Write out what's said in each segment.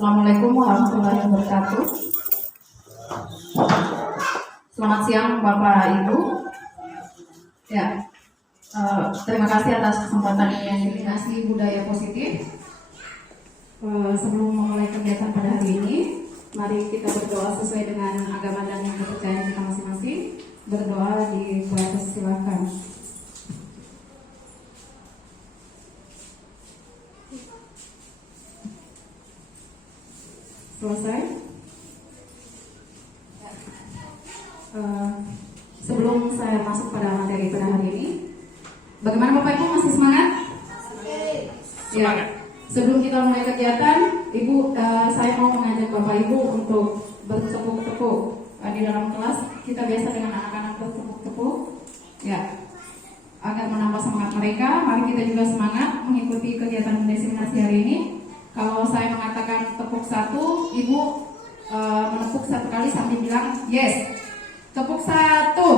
Assalamualaikum warahmatullahi wabarakatuh. Selamat siang Bapak Ibu. Ya, terima kasih atas kesempatan yang dikasih budaya positif. Sebelum memulai kegiatan pada hari ini, mari kita berdoa sesuai dengan agama dan kepercayaan kita masing-masing. Berdoa di proses, silakan. Selesai. Sebelum saya masuk pada materi pada hari ini, bagaimana Bapak Ibu, masih semangat? Ya. Sebelum kita mulai kegiatan, Ibu, saya mau mengajak Bapak Ibu untuk bertepuk-tepuk di dalam kelas. Kita biasa dengan anak-anak bertepuk-tepuk, ya, agar menambah semangat mereka. Mari kita juga semangat mengikuti kegiatan destinasi hari ini. Kalau saya mengatakan tepuk satu, Ibu menepuk satu kali sambil bilang yes. Tepuk satu.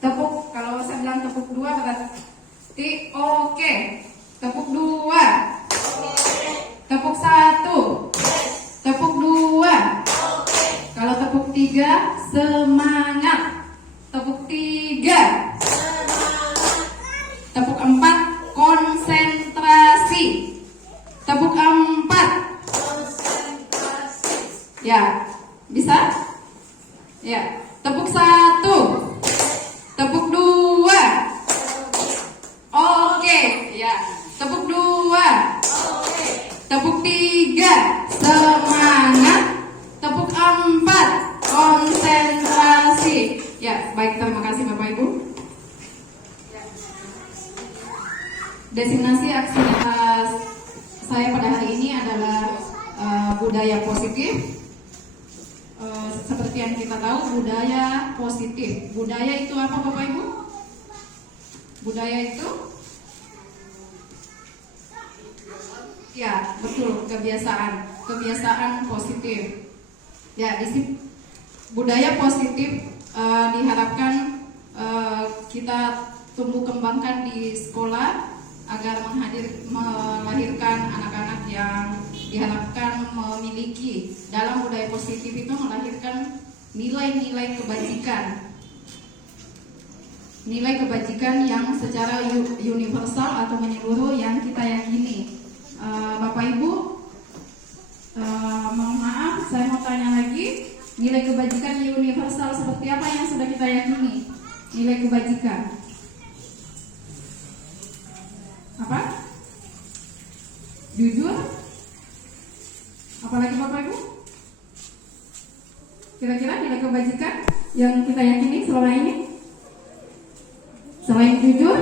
Tepuk, kalau saya bilang tepuk dua berarti oke. Tepuk dua. Tepuk satu. Tepuk dua. Kalau tepuk tiga, semangat. Tepuk tiga. Tepuk empat, konsentrasi. Tepuk empat. Ya, bisa? Ya, tepuk satu. Tepuk dua. Oke, ya. Tepuk dua. Tepuk tiga, semangat. Tepuk empat, konsentrasi. Ya, baik, terima kasih Bapak Ibu. Destinasi aktivitas saya pada hari ini adalah budaya positif. Seperti yang kita tahu, budaya positif. Budaya itu apa Bapak Ibu? Budaya itu? Ya, betul, kebiasaan positif. Ya, budaya positif diharapkan kita tumbuh kembangkan di sekolah agar melahirkan anak-anak yang diharapkan memiliki. Dalam budaya positif itu melahirkan nilai-nilai kebajikan. Nilai kebajikan yang secara universal atau menyeluruh yang kita yakini. Bapak Ibu, mohon maaf, saya mau tanya lagi, nilai kebajikan universal seperti apa yang sudah kita yakini? Nilai kebajikan apa? Jujur? Apalagi Bapak Ibu? Kira-kira nilai kebajikan yang kita yakini selama ini? Selain jujur,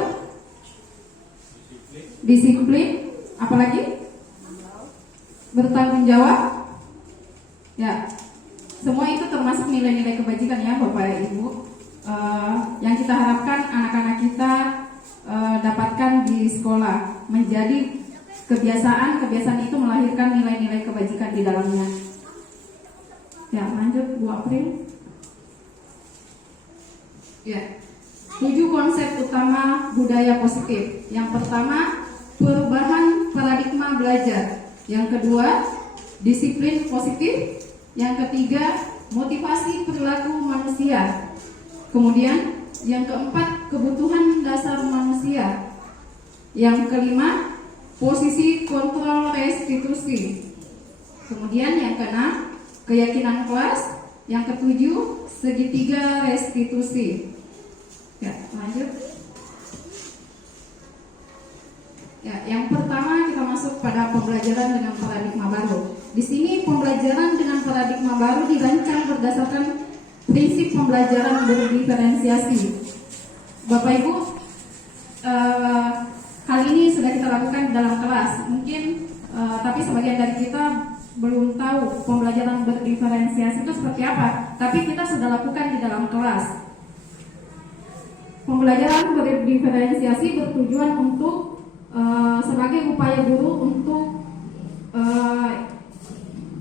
disiplin, apalagi? Bertanggung jawab. Ya, semua itu termasuk nilai-nilai kebajikan ya Bapak Ibu. Yang kita harapkan anak-anak kita dapatkan di sekolah, menjadi kebiasaan itu melahirkan nilai-nilai kebajikan di dalamnya. Ya, lanjut Bu April. Ya, 7 konsep utama budaya positif. Yang pertama, perubahan paradigma belajar. Yang kedua, disiplin positif. Yang ketiga, motivasi perilaku manusia. Kemudian yang keempat, kebutuhan dasar manusia. Yang kelima, posisi kontrol restitusi. Kemudian yang keenam, keyakinan kelas. Yang ketujuh, segitiga restitusi. Ya, lanjut. Ya, yang pertama kita masuk pada pembelajaran dengan paradigma baru. Di sini pembelajaran dengan paradigma baru dirancang berdasarkan prinsip pembelajaran berdiferensiasi. Bapak Ibu, hal ini sudah kita lakukan dalam kelas. Mungkin tapi sebagian dari kita belum tahu pembelajaran berdiferensiasi itu seperti apa. Tapi kita sudah lakukan di dalam kelas. Pembelajaran berdiferensiasi bertujuan untuk sebagai upaya guru untuk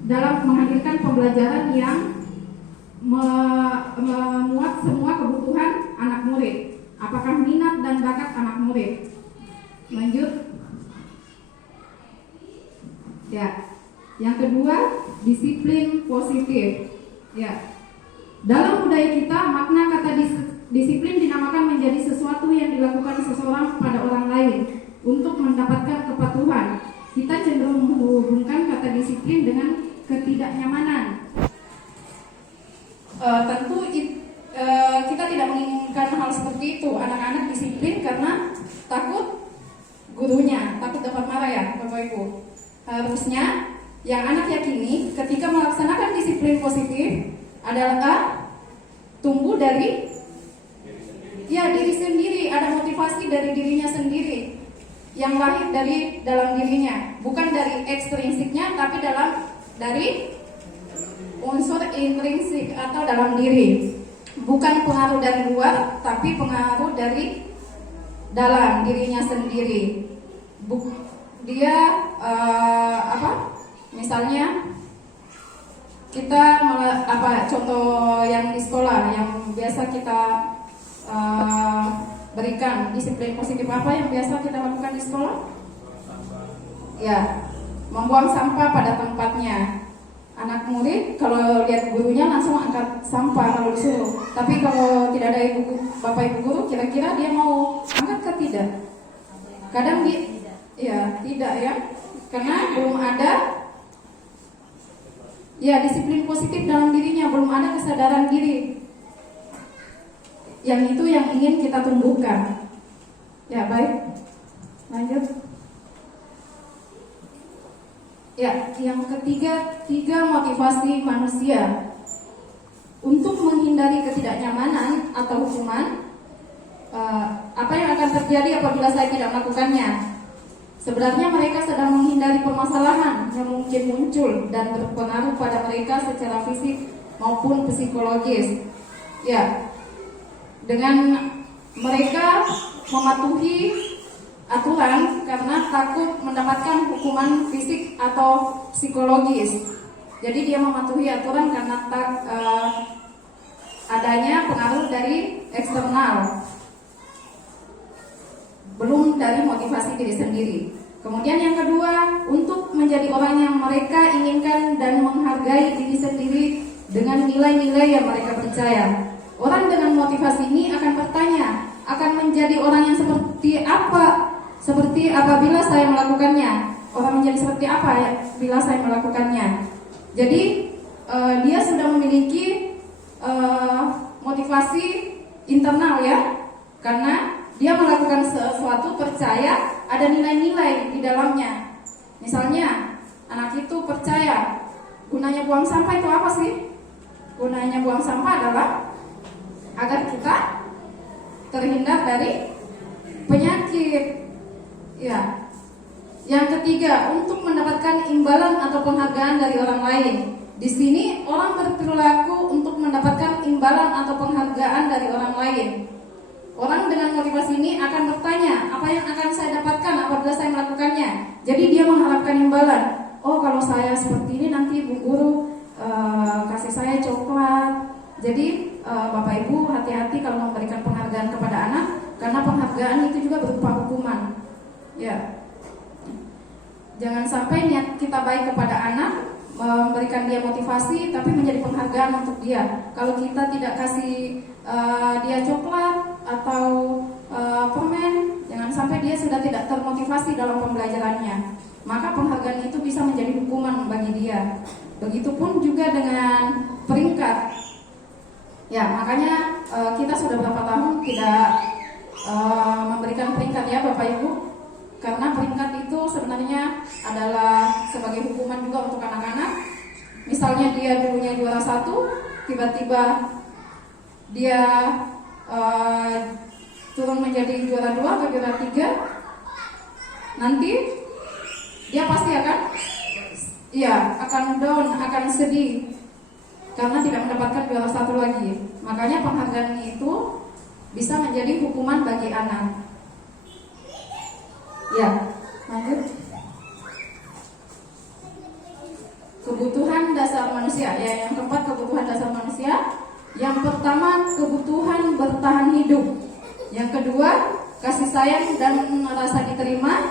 dalam menghadirkan pembelajaran yang memuat semua kebutuhan anak murid. Apakah minat dan bakat anak murid? Lanjut. Ya, Yang kedua, disiplin positif. Ya. Dalam budaya kita, makna kata disiplin dinamakan menjadi sesuatu yang dilakukan seseorang pada orang lain untuk mendapatkan kepatuhan. Kita cenderung menghubungkan kata disiplin dengan ketidaknyamanan. Tentu kita tidak menginginkan hal seperti itu. Anak-anak disiplin karena takut gurunya, takut dapat marah ya Bapak Ibu. Harusnya yang anak yakini ketika melaksanakan disiplin positif adalah tumbuh dari diri sendiri, ada motivasi dari dirinya sendiri yang lahir dari dalam dirinya, bukan dari ekstrinsiknya tapi dari unsur intrinsik atau dalam diri, bukan pengaruh dari luar tapi pengaruh dari dalam dirinya sendiri. Dia misalnya kita contoh yang di sekolah yang biasa kita berikan disiplin positif apa yang biasa kita lakukan di sekolah? Ya, membuang sampah pada tempatnya. Anak murid kalau lihat gurunya langsung angkat sampah kalau disuruh. Tapi kalau tidak ada bapak ibu guru, kira-kira dia mau angkat ke tidak? Kadang dia tidak ya, karena belum ada disiplin positif dalam dirinya, belum ada kesadaran diri. Yang itu yang ingin kita tumbuhkan. Ya baik, lanjut. Ya, yang ketiga, motivasi manusia untuk menghindari ketidaknyamanan atau hukuman. Apa yang akan terjadi apabila saya tidak melakukannya? Sebenarnya mereka sedang menghindari permasalahan yang mungkin muncul dan berpengaruh pada mereka secara fisik maupun psikologis. Ya, dengan mereka mematuhi aturan karena takut mendapatkan hukuman fisik atau psikologis. Jadi dia mematuhi aturan karena adanya pengaruh dari eksternal, belum dari motivasi diri sendiri. Kemudian yang kedua, untuk menjadi orang yang mereka inginkan dan menghargai diri sendiri dengan nilai-nilai yang mereka percaya. Orang dengan motivasi ini akan bertanya, akan menjadi orang yang seperti apa? Seperti apabila saya melakukannya. Orang menjadi seperti apa ya bila saya melakukannya. Jadi dia sudah memiliki motivasi internal ya, karena dia melakukan sesuatu percaya ada nilai-nilai di dalamnya. Misalnya anak itu percaya gunanya buang sampah itu apa sih? Gunanya buang sampah adalah agar kita terhindar dari penyakit. Ya. Yang ketiga, untuk mendapatkan imbalan atau penghargaan dari orang lain. Di sini orang berperilaku untuk mendapatkan imbalan atau penghargaan dari orang lain. Orang dengan motivasi ini akan bertanya, apa yang akan saya dapatkan apabila saya melakukannya? Jadi dia mengharapkan imbalan. Oh, kalau saya seperti ini nanti Bu Guru kasih saya coklat. Jadi Bapak Ibu hati-hati kalau memberikan penghargaan kepada anak, karena penghargaan itu juga berupa hukuman. Ya, jangan sampai niat kita baik kepada anak, memberikan dia motivasi, tapi menjadi penghargaan untuk dia. Kalau kita tidak kasih dia coklat atau permen, jangan sampai dia sudah tidak termotivasi dalam pembelajarannya. Maka penghargaan itu bisa menjadi hukuman bagi dia. Begitupun juga dengan peringkat. Ya, makanya kita sudah berapa tahun tidak memberikan peringkat ya Bapak Ibu. Karena peringkat itu sebenarnya adalah sebagai hukuman juga untuk anak-anak. Misalnya dia dulunya juara 1, tiba-tiba dia turun menjadi juara 2 atau juara 3, nanti dia pasti akan down, akan sedih karena tidak mendapatkan juara 1 lagi. Makanya penghargaan itu bisa menjadi hukuman bagi anak. Ya, lanjut. Kebutuhan dasar manusia. Ya, yang keempat kebutuhan dasar manusia. Yang pertama kebutuhan bertahan hidup. Yang kedua kasih sayang dan rasa diterima.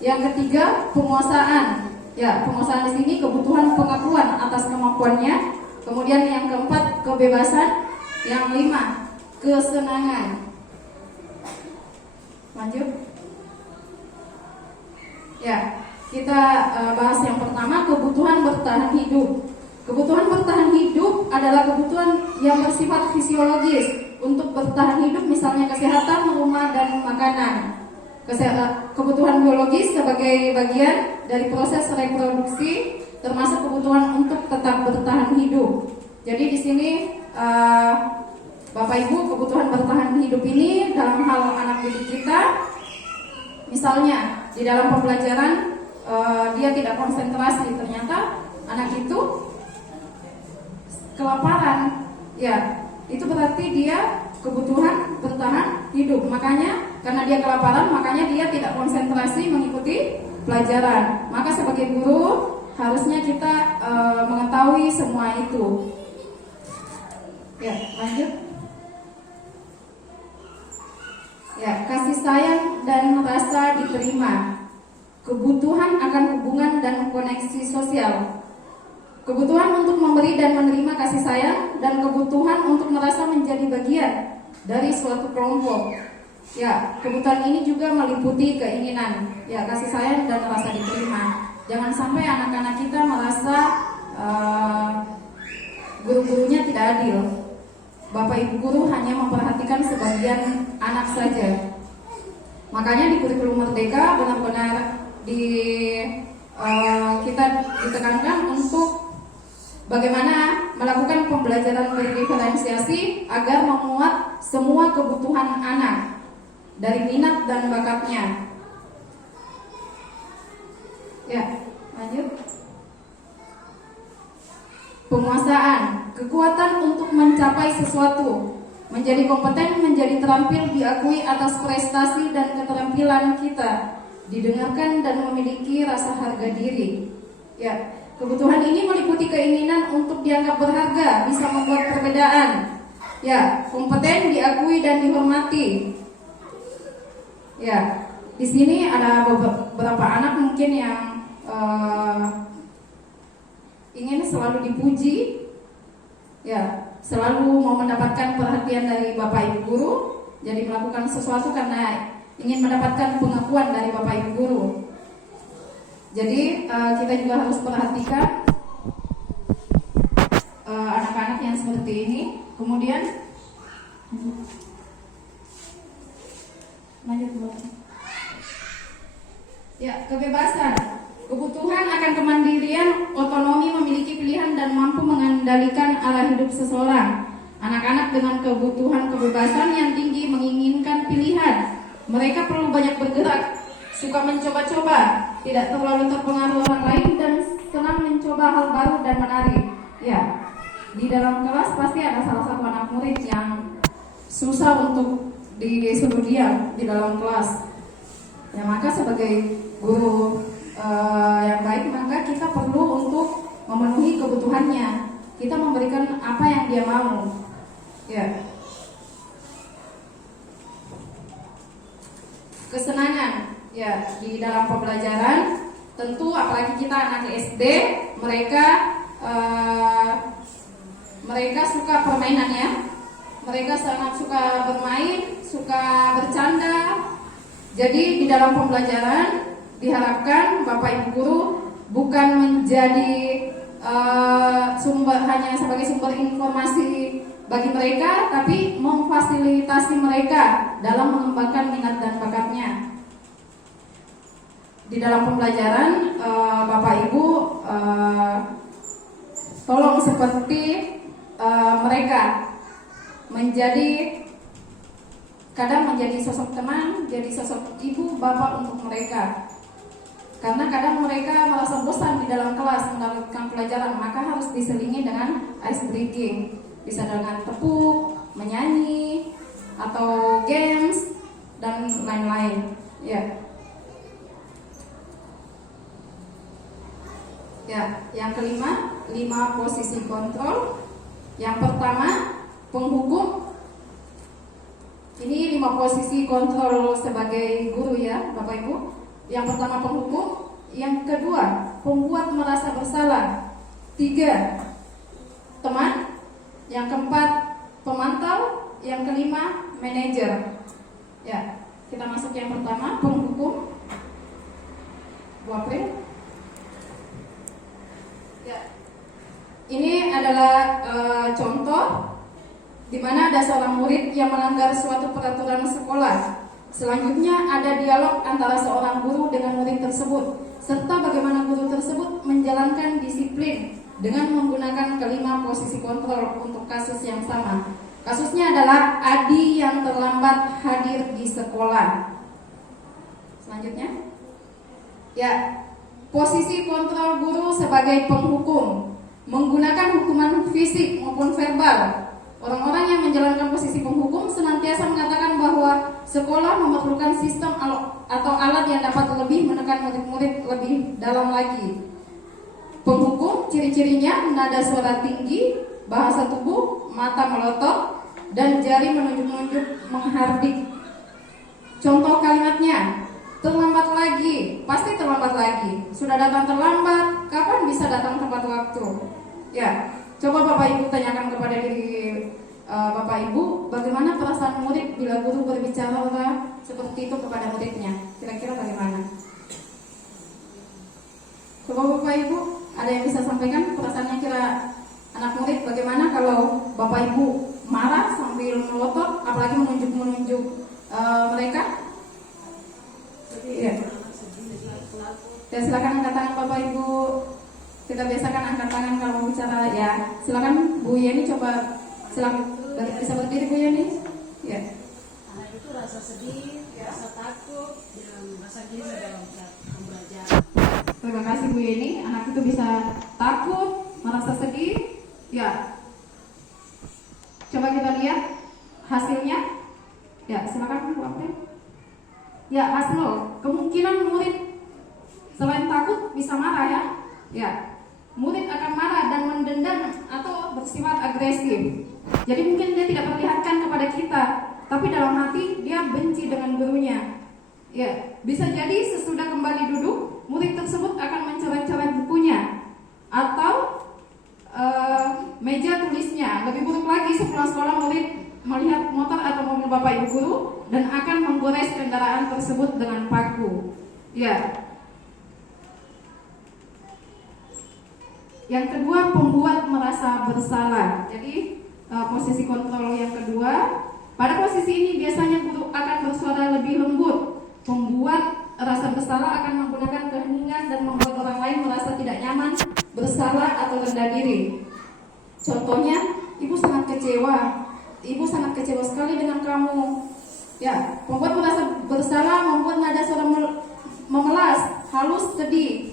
Yang ketiga penguasaan. Ya, penguasaan di sini kebutuhan pengakuan atas kemampuannya. Kemudian yang keempat, kebebasan. Yang lima, kesenangan. Lanjut. Ya, kita bahas yang pertama, kebutuhan bertahan hidup. Kebutuhan bertahan hidup adalah kebutuhan yang bersifat fisiologis untuk bertahan hidup, misalnya kesehatan, rumah, dan makanan. Kebutuhan biologis sebagai bagian dari proses reproduksi, termasuk kebutuhan untuk tetap bertahan hidup. Jadi di sini Bapak Ibu, kebutuhan bertahan hidup ini dalam hal anak didik kita, misalnya di dalam pembelajaran dia tidak konsentrasi, ternyata anak itu kelaparan, ya itu berarti dia kebutuhan bertahan hidup. Makanya karena dia kelaparan, makanya dia tidak konsentrasi mengikuti pelajaran. Maka sebagai guru harusnya kita mengetahui semua itu. Ya, lanjut. Ya, kasih sayang dan rasa diterima. Kebutuhan akan hubungan dan koneksi sosial. Kebutuhan untuk memberi dan menerima kasih sayang, dan kebutuhan untuk merasa menjadi bagian dari suatu kelompok. Ya, kebutuhan ini juga meliputi keinginan, ya kasih sayang dan rasa diterima. Jangan sampai anak-anak kita merasa guru-gurunya tidak adil. Bapak Ibu guru hanya memperhatikan sebagian anak saja. Makanya di kurikulum Merdeka benar-benar kita ditekankan untuk bagaimana melakukan pembelajaran berdiferensiasi agar memuat semua kebutuhan anak dari minat dan bakatnya. Ya, lanjut. Penguasaan, kekuatan untuk mencapai sesuatu, menjadi kompeten, menjadi terampil, diakui atas prestasi dan keterampilan kita, didengarkan dan memiliki rasa harga diri. Ya, kebutuhan ini meliputi keinginan untuk dianggap berharga, bisa membuat perbedaan. Ya, kompeten, diakui dan dihormati. Ya, di sini ada beberapa anak mungkin yang ingin selalu dipuji, ya, selalu mau mendapatkan perhatian dari Bapak Ibu guru, jadi melakukan sesuatu karena ingin mendapatkan pengakuan dari Bapak Ibu guru. Jadi kita juga harus perhatikan anak-anak yang seperti ini. Kemudian lanjut. Ya, kebebasan. Kebutuhan akan kemandirian, otonomi, memiliki pilihan dan mampu mengendalikan arah hidup seseorang. Anak-anak dengan kebutuhan kebebasan yang tinggi menginginkan pilihan. Mereka perlu banyak bergerak, suka mencoba-coba, tidak terlalu terpengaruh orang lain, dan senang mencoba hal baru dan menarik. Ya, di dalam kelas pasti ada salah satu anak murid yang susah untuk disuruh diam di dalam kelas. Ya, maka sebagai guru yang baik, maka kita perlu untuk memenuhi kebutuhannya. Kita memberikan apa yang dia mau. Ya. Kesenangan, ya, di dalam pembelajaran, tentu apalagi kita anak SD, mereka suka permainannya. Mereka sangat suka bermain, suka bercanda. Jadi di dalam pembelajaran diharapkan Bapak Ibu guru bukan menjadi hanya sebagai sumber informasi bagi mereka, tapi memfasilitasi mereka dalam mengembangkan minat dan bakatnya. Di dalam pembelajaran Bapak Ibu tolong seperti mereka kadang menjadi sosok teman, jadi sosok ibu bapak untuk mereka. Karena kadang mereka merasa bosan di dalam kelas mendapatkan pelajaran, maka harus diselingi dengan ice breaking. Bisa dengan tepuk, menyanyi, atau games, dan lain-lain. Ya. Ya, yang kelima, 5 posisi kontrol. Yang pertama, penghukum. Ini 5 posisi kontrol sebagai guru ya, Bapak Ibu. Yang pertama penghukum, Yang kedua, pembuat merasa bersalah. 3, teman. Yang keempat, pemantau. Yang kelima, manajer. Ya, kita masuk yang pertama, penghukum. Bu April. Ya. Ini adalah contoh di mana ada seorang murid yang melanggar suatu peraturan sekolah. Selanjutnya ada dialog antara seorang guru dengan murid tersebut, serta bagaimana guru tersebut menjalankan disiplin dengan menggunakan kelima posisi kontrol untuk kasus yang sama. Kasusnya adalah Adi yang terlambat hadir di sekolah. Selanjutnya, ya, posisi kontrol guru sebagai penghukum, menggunakan hukuman fisik maupun verbal. Orang-orang yang menjalankan posisi penghukum senantiasa mengatakan bahwa sekolah memerlukan sistem atau alat yang dapat lebih menekan murid-murid lebih dalam lagi. Penghukum ciri-cirinya nada suara tinggi, bahasa tubuh, mata melotot, dan jari menunjuk-nunjuk menghardik. Contoh kalimatnya, terlambat lagi, pasti terlambat lagi. Sudah datang terlambat, kapan bisa datang tepat waktu? Ya, coba Bapak Ibu tanyakan kepada diri Bapak Ibu, bagaimana perasaan murid bila guru berbicara seperti itu kepada muridnya? Kira-kira bagaimana? Coba Bapak Ibu, ada yang bisa sampaikan perasaannya kira anak murid bagaimana kalau Bapak Ibu marah sambil melotot, apalagi menunjuk-menunjuk mereka? Ya. Ya, silakan angkat tangan Bapak Ibu. Kita biasakan angkat tangan kalau mau bicara. Ya, silakan Bu Yeni, coba silakan bisa berdiri Bu Yeni. Ya. Anak itu rasa sedih, rasa takut, dan rasa gila dalam belajar. Terima kasih Bu Yeni. Anak itu bisa takut, merasa sedih. Ya. Coba kita lihat hasilnya. Ya, silakan Bu April. Ya, hasil kemungkinan murid selain takut bisa marah ya. Ya, murid akan marah dan mendendam atau bersifat agresif. Jadi mungkin dia tidak perlihatkan kepada kita, tapi dalam hati dia benci dengan gurunya. Ya, bisa jadi sesudah kembali duduk, murid tersebut akan mencoret-coret bukunya atau meja tulisnya. Lebih buruk lagi, sepulang sekolah murid melihat motor atau mobil Bapak Ibu guru dan akan menggores kendaraan tersebut dengan paku. Ya. Yang kedua, pembuat merasa bersalah. Jadi posisi kontrol yang kedua, pada posisi ini biasanya guru akan bersuara lebih lembut. Pembuat rasa bersalah akan menggunakan keheningan dan membuat orang lain merasa tidak nyaman, bersalah atau rendah diri. Contohnya, ibu sangat kecewa. Ibu sangat kecewa sekali dengan kamu. Ya, pembuat merasa bersalah membuat nada suara memelas, halus, sedih.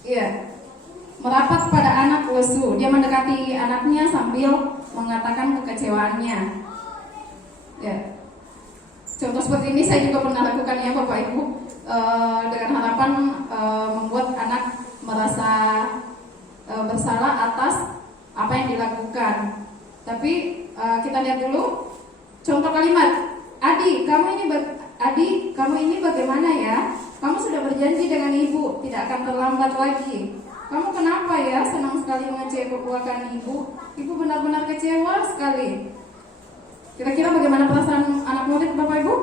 Ya. Merapat pada anak lesu. Dia mendekati anaknya sambil mengatakan kekecewaannya. Ya. Contoh seperti ini saya juga pernah lakukan ya Bapak Ibu, dengan harapan membuat anak merasa bersalah atas apa yang dilakukan. Tapi kita lihat dulu contoh kalimat. Adi, kamu ini bagaimana ya? Kamu sudah berjanji dengan ibu tidak akan terlambat lagi. Kamu kenapa ya senang sekali mengecewakan ibu? Ibu benar-benar kecewa sekali. Kira-kira bagaimana perasaan anak murid Bapak Ibu?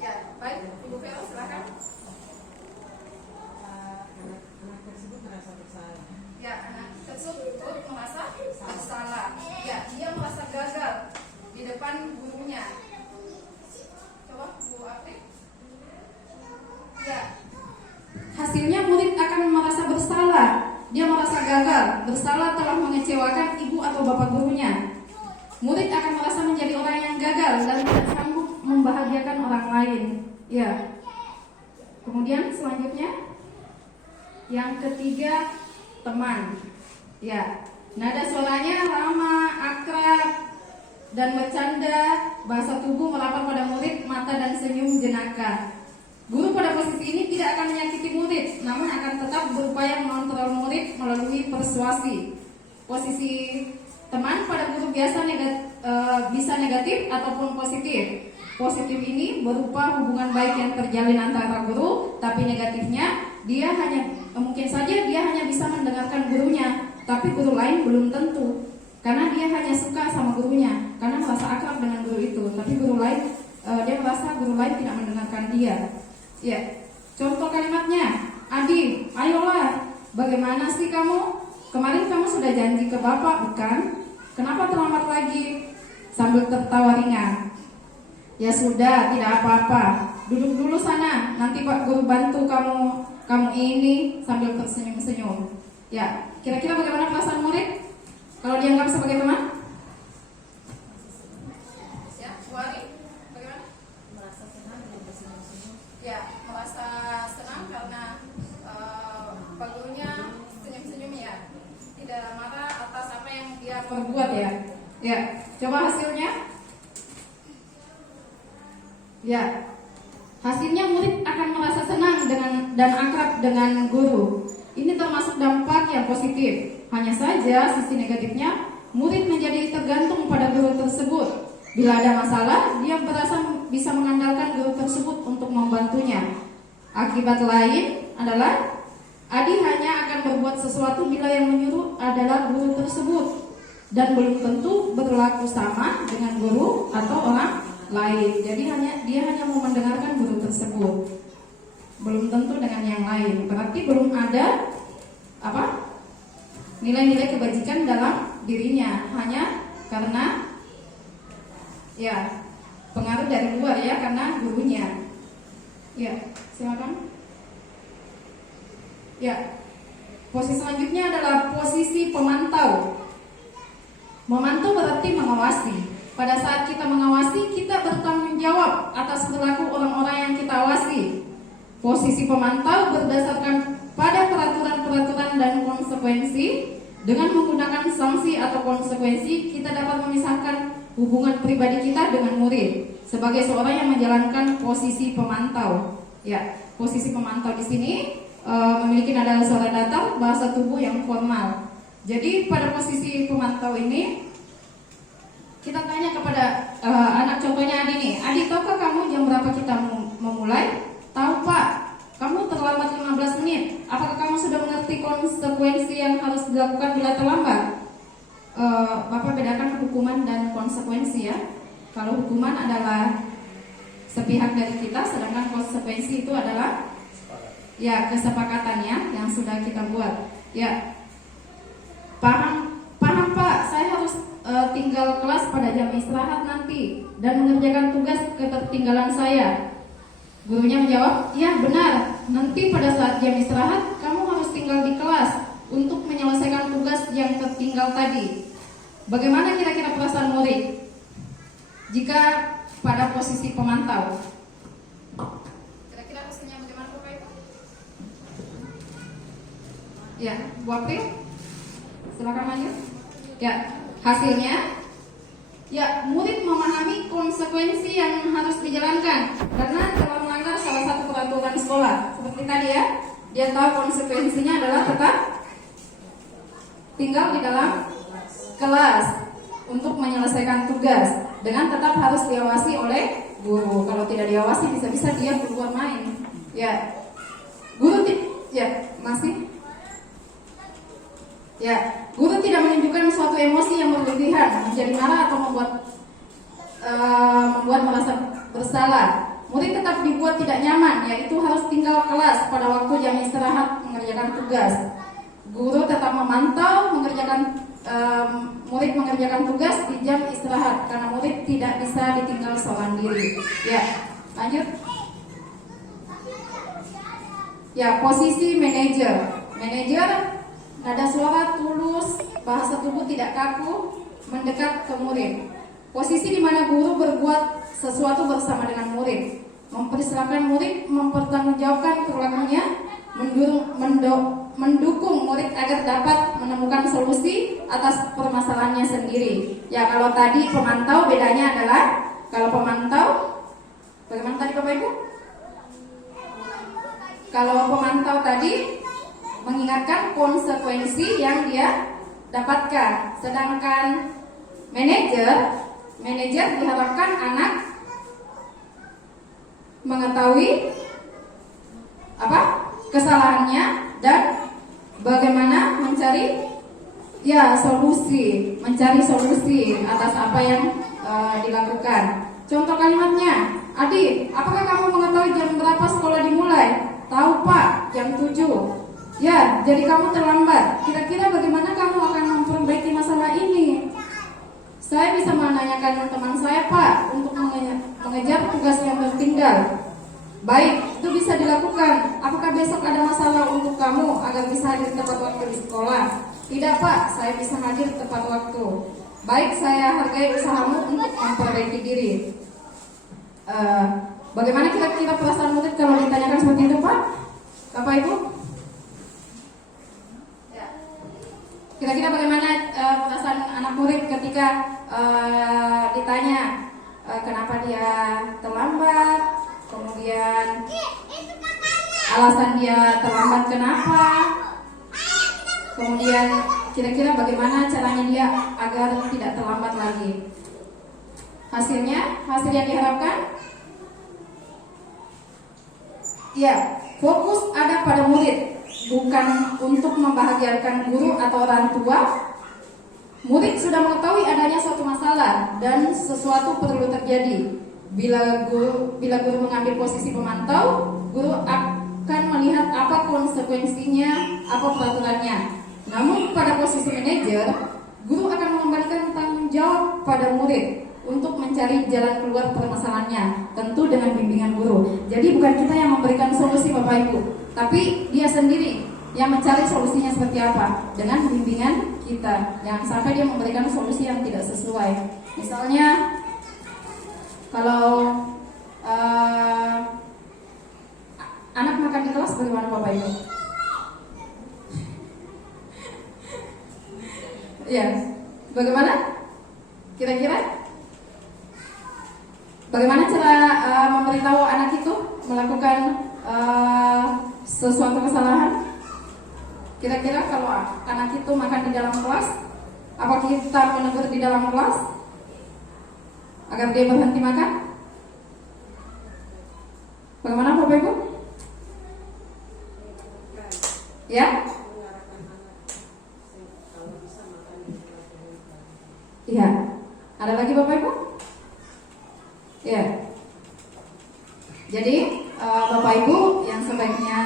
Ya, baik, Ibu Vero silakan. Anak tersebut merasa bersalah. Ya, anak tersebut merasa bersalah. Ya, dia merasa gagal di depan gurunya. Coba Bu April. Ya, hasilnya murid akan merasa bersalah. Dia merasa gagal, bersalah telah mengecewakan ibu atau bapak gurunya. Murid akan merasa menjadi orang yang gagal dan tidak sanggup membahagiakan orang lain. Ya. Kemudian selanjutnya, yang ketiga, teman. Ya, nada suaranya ramah, akrab, dan bercanda. Bahasa tubuh merapat pada murid, mata dan senyum jenaka. Guru pada posisi ini tidak akan menyakiti murid, namun akan tetap berupaya mengontrol murid melalui persuasi. Posisi teman pada guru biasa bisa negatif ataupun positif. Positif ini berupa hubungan baik yang terjalin antara guru, tapi negatifnya dia hanya mungkin saja dia hanya bisa mendengarkan gurunya, tapi guru lain belum tentu. Karena dia hanya suka sama gurunya, karena merasa akrab dengan guru itu, tapi guru lain dia merasa guru lain tidak mendengarkan dia. Ya, contoh kalimatnya, Adi, ayolah, bagaimana sih kamu? Kemarin kamu sudah janji ke bapak, bukan? Kenapa terlambat lagi? Sambil tertawa ringan. Ya sudah, tidak apa-apa. Duduk dulu sana, nanti Pak Guru bantu kamu ini, sambil tersenyum-senyum. Ya, kira-kira bagaimana perasaan murid kalau dianggap sebagai teman? Ya, Bu Ari, bagaimana? Merasa senang dan bersenyum-senyum. Ya, merasa senang karena Pak Gurunya senyum-senyum ya, tidak marah atas apa yang dia perbuat ya. Ya, coba hasilnya. Ya, hasilnya murid akan merasa senang dan akrab dengan guru. Ini termasuk dampak yang positif. Hanya saja sisi negatifnya, murid menjadi tergantung pada guru tersebut. Bila ada masalah, dia merasa bisa mengandalkan guru tersebut untuk membantunya. Akibat lain adalah Adi hanya akan berbuat sesuatu bila yang menyuruh adalah guru tersebut, dan belum tentu berlaku sama dengan guru atau orang lain. Jadi dia hanya mau mendengarkan guru tersebut, belum tentu dengan yang lain. Berarti belum ada nilai-nilai kebajikan dalam dirinya, hanya karena ya pengaruh dari luar ya, karena gurunya. Ya, silakan. Ya, posisi selanjutnya adalah posisi pemantau. Memantau berarti mengawasi. Pada saat kita mengawasi, kita bertanggung jawab atas perilaku orang-orang yang kita awasi. Posisi pemantau berdasarkan pada peraturan-peraturan dan konsekuensi. Dengan menggunakan sanksi atau konsekuensi, kita dapat memisahkan hubungan pribadi kita dengan murid sebagai seorang yang menjalankan posisi pemantau. Ya, posisi pemantau di sini memiliki nada suara datar, bahasa tubuh yang formal. Jadi pada posisi pemantau ini kita tanya kepada anak, contohnya Adi nih. Adi, tahukah kamu jam berapa kita memulai? Tahu Pak, kamu terlambat 15 menit. Apakah kamu sudah mengerti konsekuensi yang harus dilakukan bila terlambat? Bapak bedakan hukuman dan konsekuensi ya. Kalau hukuman adalah sepihak dari kita, sedangkan konsekuensi itu adalah ya kesepakatannya yang sudah kita buat. Ya, paham Pak, saya harus tinggal kelas pada jam istirahat nanti dan mengerjakan tugas ketertinggalan saya. Gurunya menjawab, ya benar, nanti pada saat jam istirahat kamu harus tinggal di kelas untuk menyelesaikan tugas yang tertinggal tadi. Bagaimana kira-kira perasaan murid jika pada posisi pemantau? Kira-kira rasanya bagaimana Bapak Ibu? Ya, Bu April, silakan lanjut. Ya, hasilnya ya, murid memahami konsekuensi yang harus dijalankan karena telah melanggar salah satu peraturan sekolah. Seperti tadi ya, dia tahu konsekuensinya adalah tetap tinggal di dalam kelas untuk menyelesaikan tugas dengan tetap harus diawasi oleh guru. Kalau tidak diawasi, bisa-bisa dia keluar main. Ya, guru masih. Ya, guru tidak menunjukkan suatu emosi yang berlebihan, menjadi marah atau membuat merasa bersalah. Murid tetap dibuat tidak nyaman, yaitu harus tinggal kelas pada waktu jam istirahat mengerjakan tugas. Guru tetap memantau murid mengerjakan tugas di jam istirahat karena murid tidak bisa ditinggal seorang diri. Ya, lanjut. Ya, posisi manajer. Manajer nada suara tulus, bahasa tubuh tidak kaku, mendekat ke murid. Posisi di mana guru berbuat sesuatu bersama dengan murid, mempersilahkan murid mempertanggungjawabkan perilakunya, mendukung murid agar dapat menemukan solusi atas permasalahannya sendiri. Ya, kalau tadi pemantau, bedanya adalah kalau pemantau, bagaimana tadi Bapak Ibu? Kalau pemantau tadi mengingatkan konsekuensi yang dia dapatkan, sedangkan manajer manajer diharapkan anak mengetahui apa kesalahannya dan bagaimana mencari mencari solusi atas apa yang dilakukan. Contoh kalimatnya, Adik, apakah kamu mengetahui jam berapa sekolah dimulai? Tahu Pak, jam 7. Ya, jadi kamu terlambat. Kira-kira bagaimana kamu akan memperbaiki masalah ini? Saya bisa menanyakan teman saya Pak untuk mengejar tugas yang tertinggal. Baik, itu bisa dilakukan. Apakah besok ada masalah untuk kamu agar bisa hadir tepat waktu di sekolah? Tidak Pak, saya bisa hadir tepat waktu. Baik, saya hargai usahamu untuk memperbaiki diri. Bagaimana kira-kira perasaan murid kalau ditanyakan seperti itu Pak? Bapak Ibu? Kira-kira bagaimana perasaan anak murid ketika ditanya kenapa dia terlambat, kemudian alasan dia terlambat kenapa, kemudian kira-kira bagaimana caranya dia agar tidak terlambat lagi. Hasil yang diharapkan, ya, fokus ada pada murid, bukan untuk membahagiakan guru atau orang tua. Murid sudah mengetahui adanya suatu masalah dan sesuatu perlu terjadi. Bila guru mengambil posisi pemantau, guru akan melihat apa konsekuensinya, apa peraturannya. Namun pada posisi manajer, guru akan mengembalikan tanggung jawab pada murid untuk mencari jalan keluar permasalahannya, tentu dengan bimbingan guru. Jadi bukan kita yang memberikan solusi Bapak Ibu, tapi dia sendiri yang mencari solusinya seperti apa dengan bimbingan kita. Jangan sampai dia memberikan solusi yang tidak sesuai. Misalnya kalau anak makan di kelas, bagaimana Bapak Ibu? Ya, bagaimana? Kira-kira bagaimana cara memberitahu anak itu melakukan sesuatu kesalahan? Kira-kira kalau anak itu makan di dalam kelas, apa kita menegur di dalam kelas agar dia berhenti makan? Bagaimana Bapak Ibu? Ya? Iya. Ada lagi Bapak Ibu? Ya. Jadi Bapak Ibu, yang sebaiknya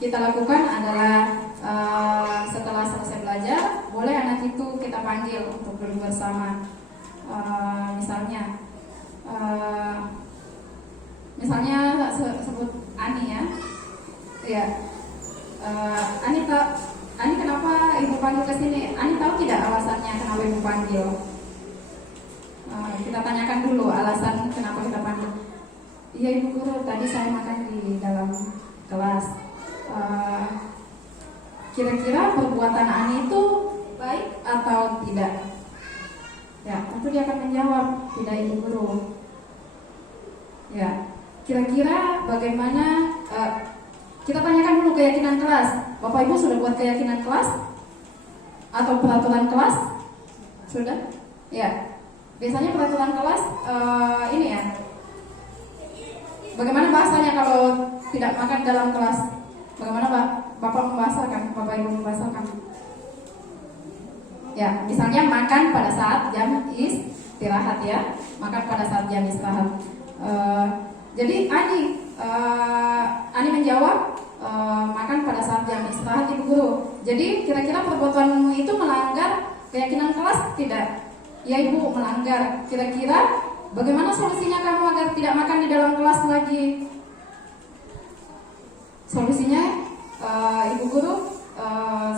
kita lakukan adalah setelah selesai belajar, boleh anak itu kita panggil untuk duduk bersama. Misalnya sebut Ani ya. Ya. Ani kenapa ibu panggil ke sini? Ani tahu tidak alasannya kenapa ibu panggil? Kita tanyakan dulu alasan kenapa kita panggil. Iya Ibu Guru, tadi saya makan di dalam kelas. Kira-kira perbuatan Ani itu baik atau tidak? Ya, tentu dia akan menjawab, tidak Ibu Guru. Ya, kira-kira bagaimana? Kita tanyakan dulu keyakinan kelas. Bapak Ibu sudah buat keyakinan kelas atau peraturan kelas? Sudah? Ya. Biasanya peraturan kelas ini ya. Bagaimana bahasanya kalau tidak makan dalam kelas? Bagaimana Bapak membahasakan? Bapak Ibu membahasakan? Ya, misalnya makan pada saat jam istirahat ya. Makan pada saat jam istirahat. Jadi Ani menjawab makan pada saat jam istirahat Ibu Guru. Jadi kira-kira perbuatanmu itu melanggar keyakinan kelas tidak? Ya Ibu, melanggar. Kira-kira bagaimana solusinya kamu agar tidak makan di dalam kelas lagi? Solusinya Ibu Guru,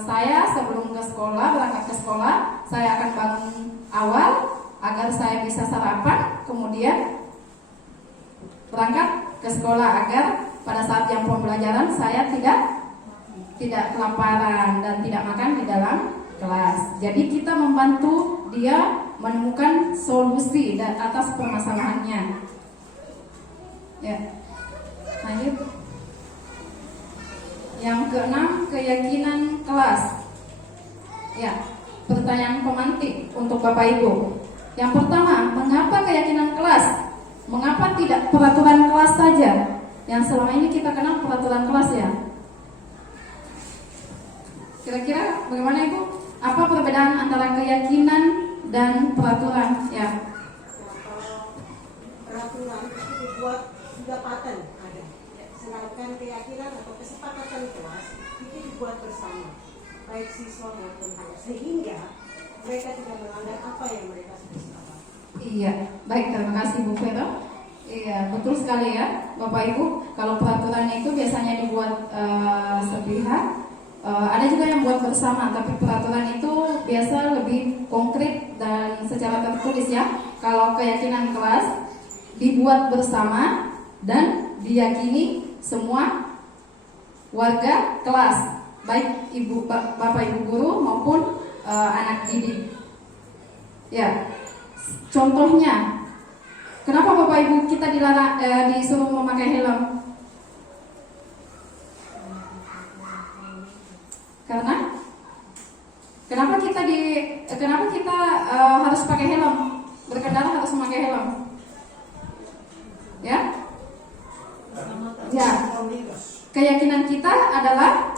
saya sebelum berangkat ke sekolah, saya akan bangun awal agar saya bisa sarapan, kemudian berangkat ke sekolah agar pada saat jam pembelajaran saya tidak kelaparan dan tidak makan di dalam kelas. Jadi kita membantu dia menemukan solusi atas permasalahannya. Ya. Lanjut. Yang keenam, keyakinan kelas. Ya, pertanyaan pemantik untuk Bapak Ibu. Yang pertama, mengapa keyakinan kelas? Mengapa tidak peraturan kelas saja? Yang selama ini kita kenal peraturan kelas ya. Kira-kira bagaimana Ibu? Apa perbedaan antara keyakinan dan peraturan? Ya. Peraturan itu dibuat sudah paten ada. Sedangkan keyakinan atau kesepakatan kelas itu dibuat bersama, baik siswa maupun guru, sehingga mereka tidak melanggar apa yang mereka sudah sepakat. Iya, baik, terima kasih Bu Vero. Iya, betul sekali ya Bapak Ibu. Kalau peraturan itu biasanya dibuat sepihak, ada juga yang buat bersama, tapi peraturan itu biasa lebih konkret dan secara tertulis ya. Kalau keyakinan kelas dibuat bersama dan diyakini semua warga kelas, baik Bapak Ibu guru maupun anak didik. Ya, contohnya, kenapa Bapak Ibu kita disuruh memakai helm? Karena kenapa kita harus pakai helm? Berkendara harus memakai helm. Ya? Ya. Keyakinan kita adalah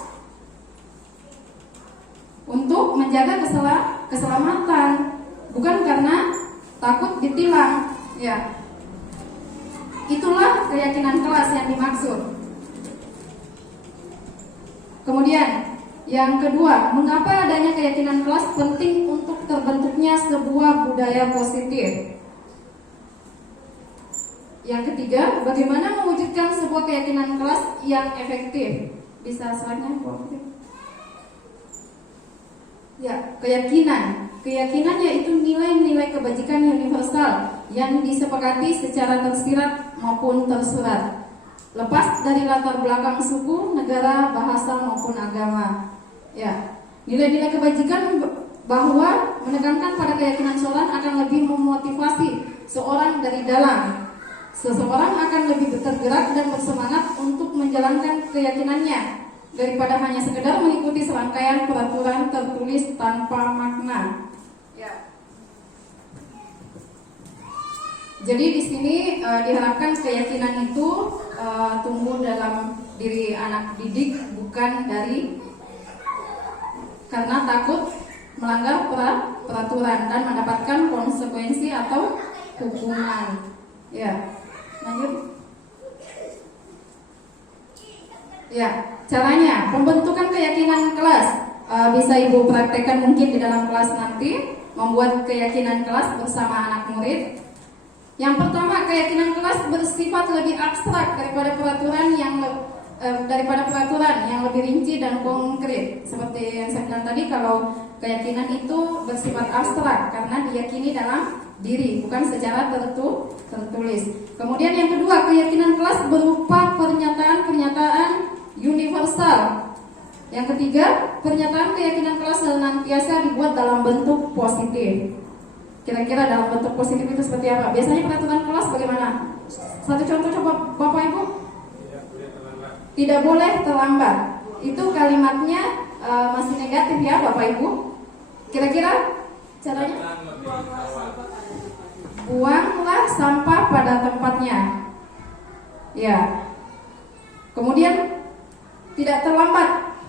untuk menjaga keselamatan, bukan karena takut ditilang. Ya. Itulah keyakinan kelas yang dimaksud. Kemudian yang kedua, mengapa adanya keyakinan kelas penting untuk terbentuknya sebuah budaya positif? Yang ketiga, bagaimana mewujudkan sebuah keyakinan kelas yang efektif? Bisa slide-nya, Bu? Ya, keyakinan. Keyakinan yaitu nilai-nilai kebajikan universal yang disepakati secara tersirat maupun tersurat, lepas dari latar belakang suku, negara, bahasa maupun agama. Ya, nilai-nilai kebajikan bahwa menekankan pada keyakinan seorang akan lebih memotivasi seorang dari dalam. Seseorang akan lebih tergerak dan bersemangat untuk menjalankan keyakinannya daripada hanya sekedar mengikuti serangkaian peraturan tertulis tanpa makna. Ya. Jadi di sini diharapkan keyakinan itu tumbuh dalam diri anak didik, bukan karena takut melanggar peraturan dan mendapatkan konsekuensi atau hukuman. Ya, lanjut. Ya, caranya pembentukan keyakinan kelas bisa Ibu praktekkan mungkin di dalam kelas nanti, membuat keyakinan kelas bersama anak murid. Yang pertama, keyakinan kelas bersifat lebih abstrak daripada peraturan yang lebih rinci dan konkret. Seperti yang saya bilang tadi, kalau keyakinan itu bersifat abstrak karena diyakini dalam diri, bukan secara tertulis. Kemudian yang kedua, keyakinan kelas berupa pernyataan-pernyataan universal. Yang ketiga, pernyataan keyakinan kelas senantiasa dibuat dalam bentuk positif. Kira-kira dalam bentuk positif itu seperti apa? Biasanya peraturan kelas bagaimana? Satu contoh coba Bapak Ibu. Tidak boleh terlambat. Itu kalimatnya masih negatif ya Bapak Ibu. Kira-kira caranya? Buanglah sampah pada tempatnya. Ya. Kemudian tidak terlambat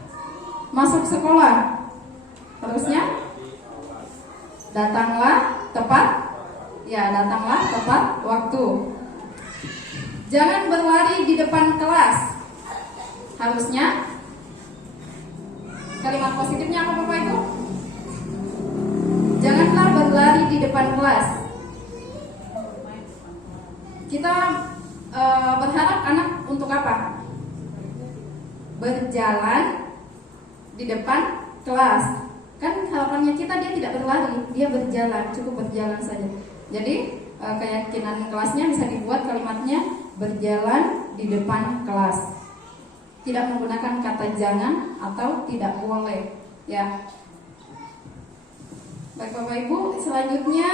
masuk sekolah. Terusnya datanglah tepat waktu. Jangan berlari di depan kelas. Harusnya kalimat positifnya apa Bapak Ibu? Janganlah berlari di depan kelas. Kita berharap anak untuk apa? Berjalan di depan kelas. Kan harapannya kita dia tidak berlari, dia berjalan, cukup berjalan saja. Jadi keyakinan kelasnya bisa dibuat kalimatnya berjalan di depan kelas. Tidak menggunakan kata jangan atau tidak boleh, ya. Baik Bapak Ibu, selanjutnya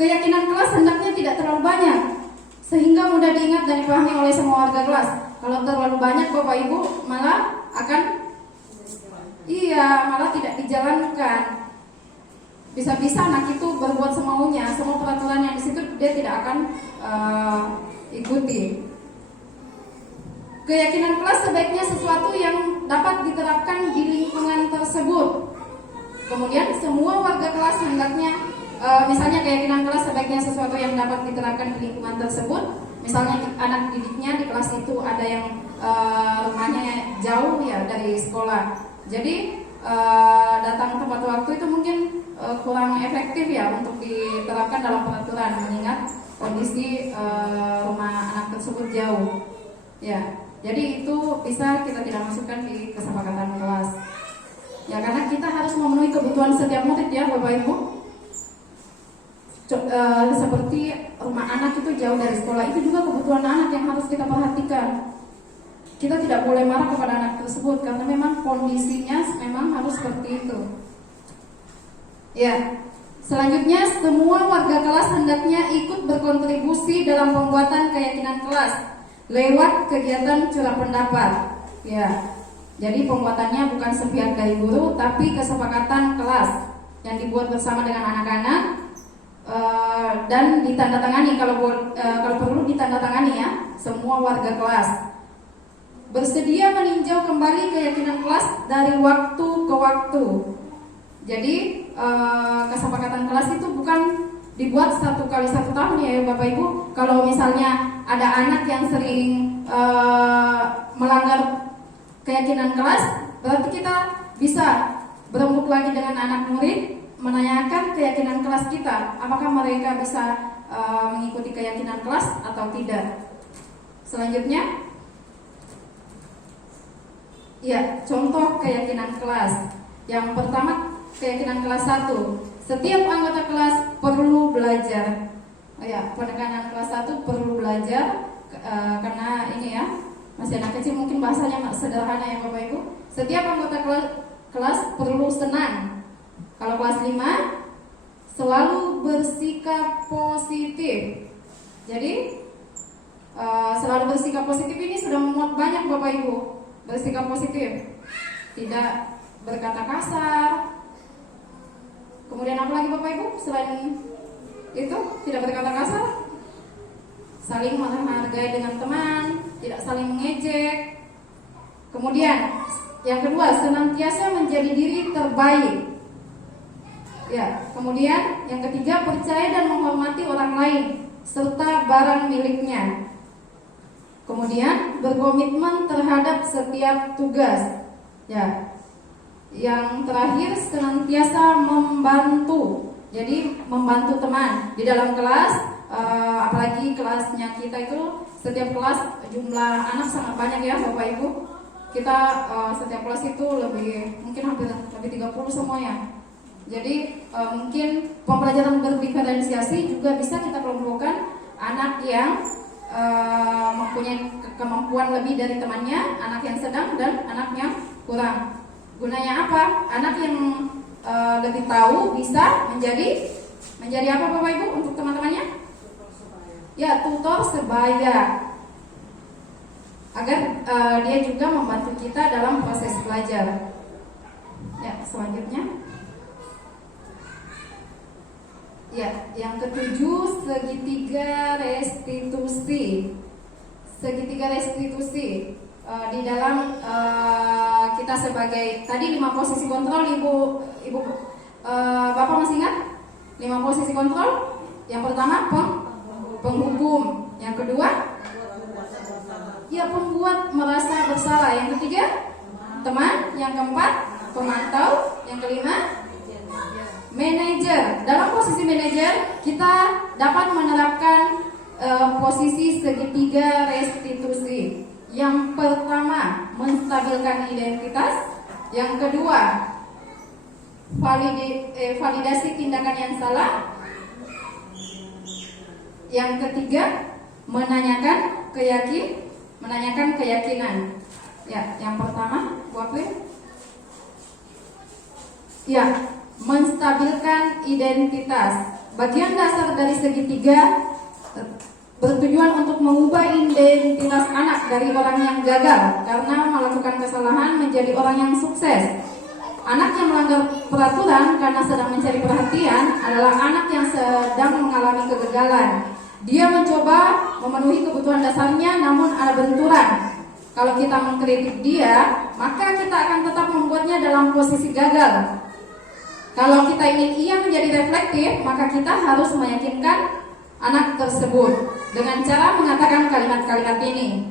keyakinan kelas hendaknya tidak terlalu banyak sehingga mudah diingat dan dipahami oleh semua warga kelas. Kalau terlalu banyak Bapak Ibu malah tidak dijalankan. bisa-bisa anak itu berbuat semaunya, semua peraturan yang di situ dia tidak akan ikuti. Keyakinan kelas sebaiknya sesuatu yang dapat diterapkan di lingkungan tersebut. Kemudian semua warga kelas hendaknya, misalnya keyakinan kelas sebaiknya sesuatu yang dapat diterapkan di lingkungan tersebut. Misalnya anak didiknya di kelas itu ada yang rumahnya jauh ya dari sekolah, jadi datang tepat waktu itu mungkin kurang efektif ya untuk diterapkan dalam peraturan, mengingat kondisi rumah anak tersebut jauh ya. Jadi itu bisa kita tidak masukkan di kesepakatan kelas ya, karena kita harus memenuhi kebutuhan setiap murid ya Bapak Ibu. Seperti rumah anak itu jauh dari sekolah, itu juga kebutuhan anak yang harus kita perhatikan. Kita tidak boleh marah kepada anak tersebut karena memang kondisinya memang harus seperti itu. Ya, selanjutnya semua warga kelas hendaknya ikut berkontribusi dalam pembuatan keyakinan kelas lewat kegiatan curah pendapat. Ya, jadi pembuatannya bukan sepihak dari guru, tapi kesepakatan kelas yang dibuat bersama dengan anak-anak dan ditandatangani kalau perlu ditandatangani ya semua warga kelas. Bersedia meninjau kembali keyakinan kelas dari waktu ke waktu. Jadi kesepakatan kelas itu bukan dibuat 1 kali 1 tahun ya Bapak Ibu. Kalau misalnya ada anak yang sering melanggar keyakinan kelas, berarti kita bisa berembuk lagi dengan anak murid, menanyakan keyakinan kelas kita, apakah mereka bisa mengikuti keyakinan kelas atau tidak. Selanjutnya, ya, contoh keyakinan kelas. Yang pertama, keyakinan kelas 1. Setiap anggota kelas perlu belajar. Oh ya, penekanan kelas 1 perlu belajar karena ini ya, masih anak kecil mungkin bahasanya sederhana ya Bapak Ibu. Setiap anggota kelas perlu senang. Kalau kelas 5 selalu bersikap positif. Jadi selalu bersikap positif ini sudah memuat banyak Bapak Ibu. Bersikap positif, tidak berkata kasar. Kemudian apa lagi Bapak Ibu selain itu? Tidak berkata kasar, saling menghargai dengan teman, tidak saling mengejek. Kemudian yang kedua, senantiasa menjadi diri terbaik. Ya, kemudian yang ketiga, percaya dan menghormati orang lain serta barang miliknya. Kemudian berkomitmen terhadap setiap tugas. Ya. Yang terakhir, senantiasa membantu. Jadi membantu teman di dalam kelas, apalagi kelasnya kita itu setiap kelas jumlah anak sangat banyak ya Bapak Ibu. Kita setiap kelas itu mungkin hampir lebih 30 semuanya. Jadi mungkin pembelajaran berdiferensiasi juga bisa kita kelompokkan anak yang mempunyai kemampuan lebih dari temannya, anak yang sedang dan anak yang kurang. Gunanya apa? Anak yang lebih tahu bisa menjadi apa Bapak Ibu untuk teman-temannya? Ya, tutor sebaya. Agar dia juga membantu kita dalam proses belajar. Ya, selanjutnya. Ya, yang ketujuh, segitiga restitusi. Segitiga restitusi di dalam kita sebagai tadi 5 posisi kontrol, ibu Bapak masih ingat 5 posisi kontrol? Yang pertama penghukum, yang kedua ya pembuat merasa bersalah, yang ketiga teman, yang keempat pemantau, yang kelima manajer. Dalam posisi manajer kita dapat menerapkan posisi segitiga restitusi. Yang pertama, menstabilkan identitas. Yang kedua, validasi tindakan yang salah. Yang ketiga, menanyakan keyakinan. Ya, yang pertama, Bu April. Ya, menstabilkan identitas. Bagian dasar dari segitiga bertujuan untuk mengubah identitas anak dari orang yang gagal karena melakukan kesalahan menjadi orang yang sukses. Anak yang melanggar peraturan karena sedang mencari perhatian adalah anak yang sedang mengalami kegagalan. Dia mencoba memenuhi kebutuhan dasarnya namun ada benturan. Kalau kita mengkritik dia, maka kita akan tetap membuatnya dalam posisi gagal. Kalau kita ingin ia menjadi reflektif, maka kita harus meyakinkan anak tersebut dengan cara mengatakan kalimat-kalimat ini.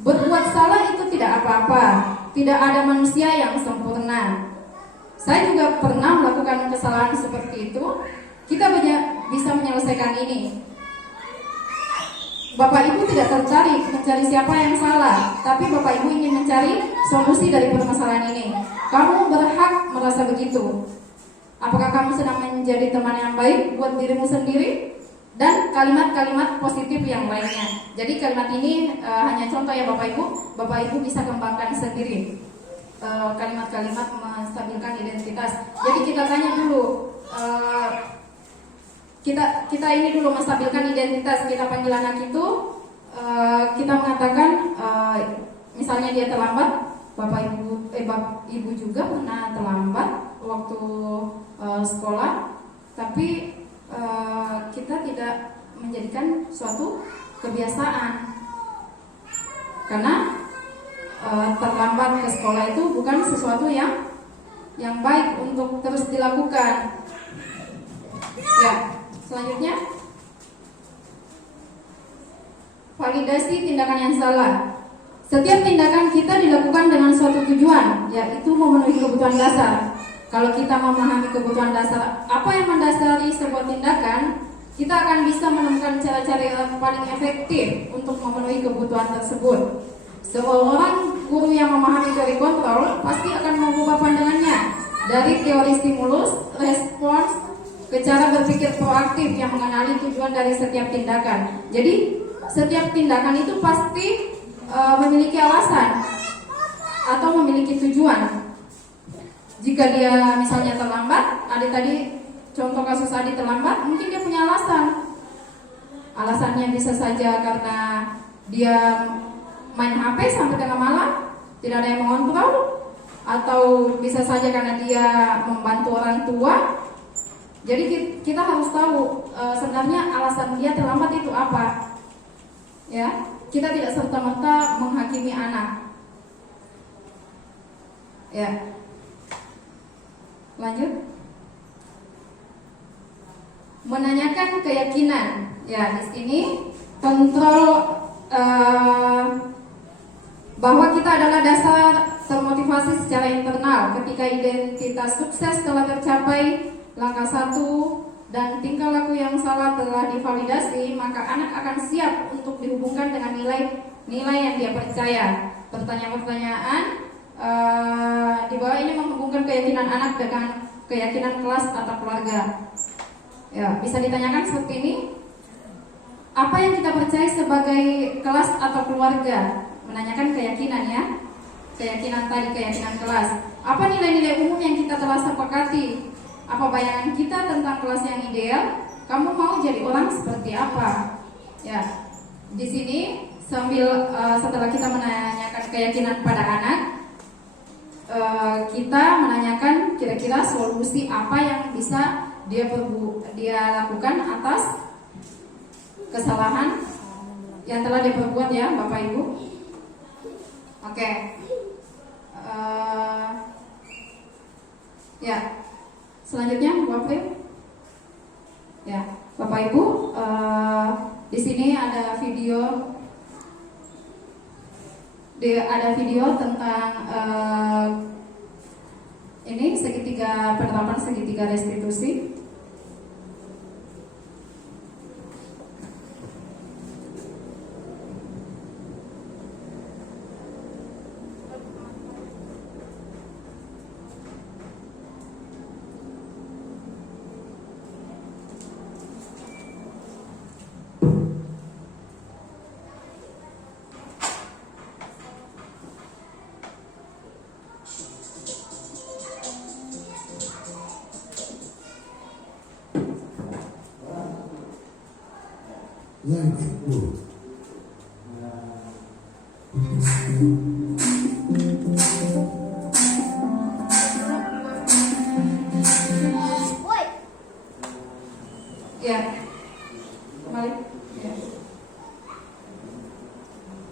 Berbuat salah itu tidak apa-apa. Tidak ada manusia yang sempurna. Saya juga pernah melakukan kesalahan seperti itu. Kita bisa menyelesaikan ini. Bapak Ibu tidak tertarik mencari siapa yang salah, tapi Bapak Ibu ingin mencari solusi dari permasalahan ini. Kamu berhak merasa begitu. Apakah kamu sedang menjadi teman yang baik buat dirimu sendiri? Dan kalimat-kalimat positif yang lainnya. Jadi kalimat ini hanya contoh ya Bapak Ibu. Bapak Ibu bisa kembangkan sendiri kalimat-kalimat menstabilkan identitas. Jadi kita tanya dulu, kita ini dulu menstabilkan identitas. Kita panggil anak itu, kita mengatakan misalnya dia terlambat. Bapak Ibu juga pernah terlambat waktu sekolah, tapi kita tidak menjadikan suatu kebiasaan, karena terlambat ke sekolah itu bukan sesuatu yang baik untuk terus dilakukan. Ya, selanjutnya validasi tindakan yang salah. Setiap tindakan kita dilakukan dengan suatu tujuan, yaitu memenuhi kebutuhan dasar. Kalau kita memahami kebutuhan dasar, apa yang mendasari sebuah tindakan, kita akan bisa menemukan cara-cara yang paling efektif untuk memenuhi kebutuhan tersebut. Seorang guru yang memahami teori kontrol pasti akan mengubah pandangannya dari teori stimulus, respons, ke cara berpikir proaktif yang mengenali tujuan dari setiap tindakan. Jadi, setiap tindakan itu pasti memiliki alasan atau memiliki tujuan. Jika dia misalnya terlambat, tadi contoh kasus Adi terlambat, mungkin dia punya alasan. Alasannya bisa saja karena dia main HP sampai tengah malam, tidak ada yang mengontrol, atau bisa saja karena dia membantu orang tua. Jadi kita harus tahu sebenarnya alasan dia terlambat itu apa. Ya, kita tidak serta-merta menghakimi anak. Ya. Lanjut. Menanyakan keyakinan. Ya, di sini kontrol bahwa kita adalah dasar termotivasi secara internal. Ketika identitas sukses telah tercapai, langkah 1 dan tingkah laku yang salah telah divalidasi, maka anak akan siap untuk dihubungkan dengan nilai yang dia percaya. Pertanyaan-pertanyaan di bawah ini menghubungkan keyakinan anak dengan keyakinan kelas atau keluarga. Ya, bisa ditanyakan seperti ini. Apa yang kita percaya sebagai kelas atau keluarga? Menanyakan keyakinan ya. Keyakinan tadi, keyakinan kelas. Apa nilai-nilai umum yang kita telah sepakati? Apa bayangan kita tentang kelas yang ideal? Kamu mau jadi orang seperti apa? Ya, di sini sambil setelah kita menanyakan keyakinan pada anak, kita menanyakan kira-kira solusi apa yang bisa dia lakukan atas kesalahan yang telah dia perbuat ya, Bapak Ibu. Oke. Ya. Selanjutnya, Bu April. Ya, Bapak Ibu, di sini ada video tentang ini penerapan segitiga restitusi. Life work.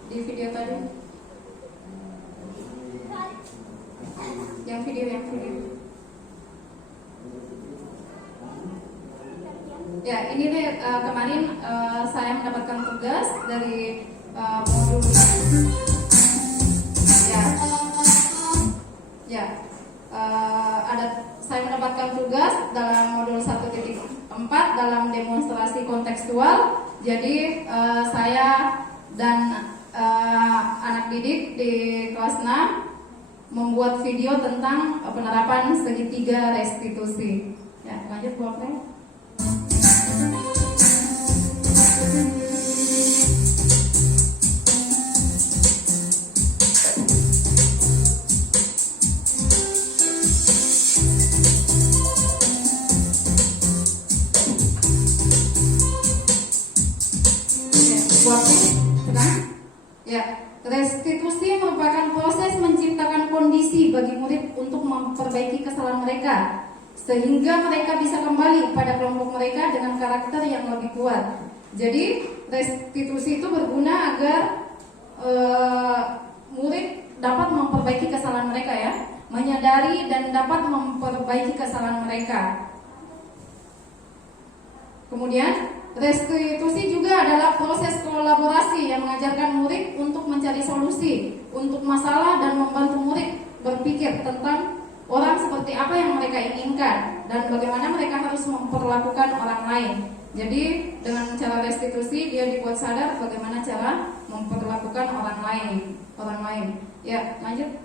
di video tadi? Yang video. Ya, ini deh kemarin saya mendapatkan tugas dari modul saya mendapatkan tugas dalam modul 1.4 dalam demonstrasi kontekstual. Jadi saya dan anak didik di kelas 6 membuat video tentang penerapan segitiga restitusi. Ya, lanjut Bu April. Ya, restitusi merupakan proses menciptakan kondisi bagi murid untuk memperbaiki kesalahan mereka sehingga mereka bisa kembali pada kelompok mereka dengan karakter yang lebih kuat. Jadi, restitusi itu berguna agar murid dapat memperbaiki kesalahan mereka ya, menyadari dan dapat memperbaiki kesalahan mereka. Kemudian restitusi juga adalah proses kolaborasi yang mengajarkan murid untuk mencari solusi untuk masalah dan membantu murid berpikir tentang orang seperti apa yang mereka inginkan dan bagaimana mereka harus memperlakukan orang lain. Jadi dengan cara restitusi dia dibuat sadar bagaimana cara memperlakukan orang lain. Ya, lanjut.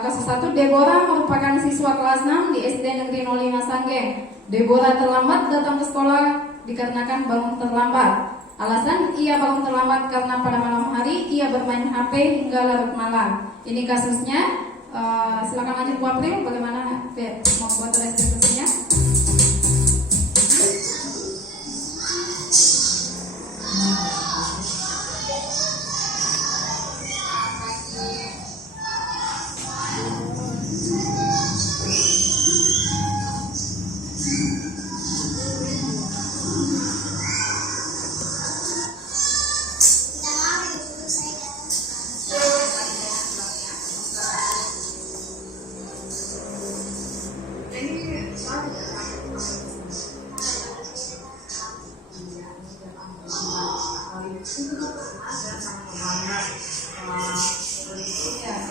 Kasus 1 Deborah merupakan siswa kelas 6 di SD Negeri 05 Sanggeng. Deborah terlambat datang ke sekolah dikarenakan bangun terlambat. Alasan ia bangun terlambat karena pada malam hari ia bermain HP hingga larut malam. Ini kasusnya. Silakan lanjut Bu April, bagaimana membuat restitusinya?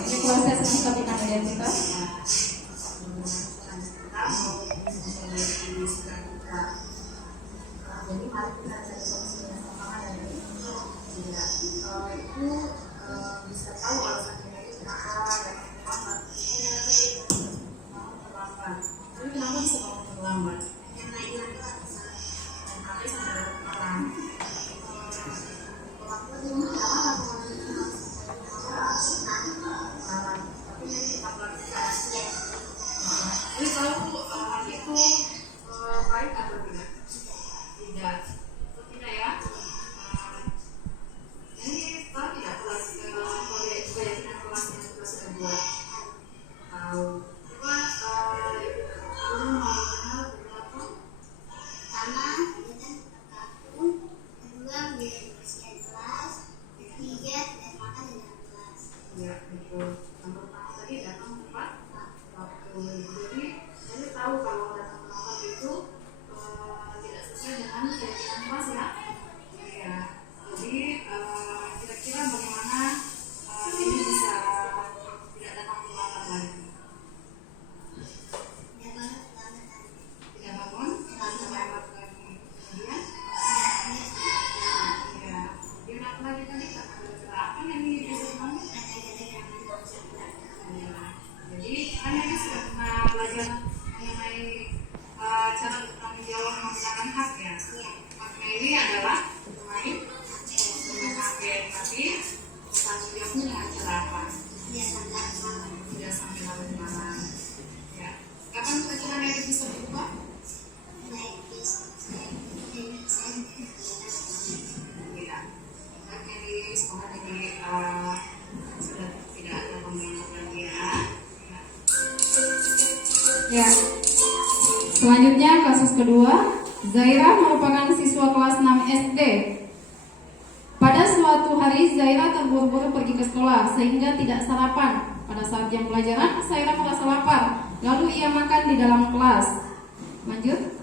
Ini proses menstabilkan identitas. Jadi mari kita cari solusi yang sama dari itu bisa tahu alasannya itu kenapa dan terlambat. Jadi kenapa bisa bangun terlambat? Karena itu sampai sampai malam. Tapi ini 14 Selanjutnya kasus kedua, Zaira merupakan siswa kelas 6 SD. Pada suatu hari Zaira terburu-buru pergi ke sekolah sehingga tidak sarapan. Pada saat jam pelajaran, Zaira merasa lapar. Lalu ia makan di dalam kelas. Lanjut.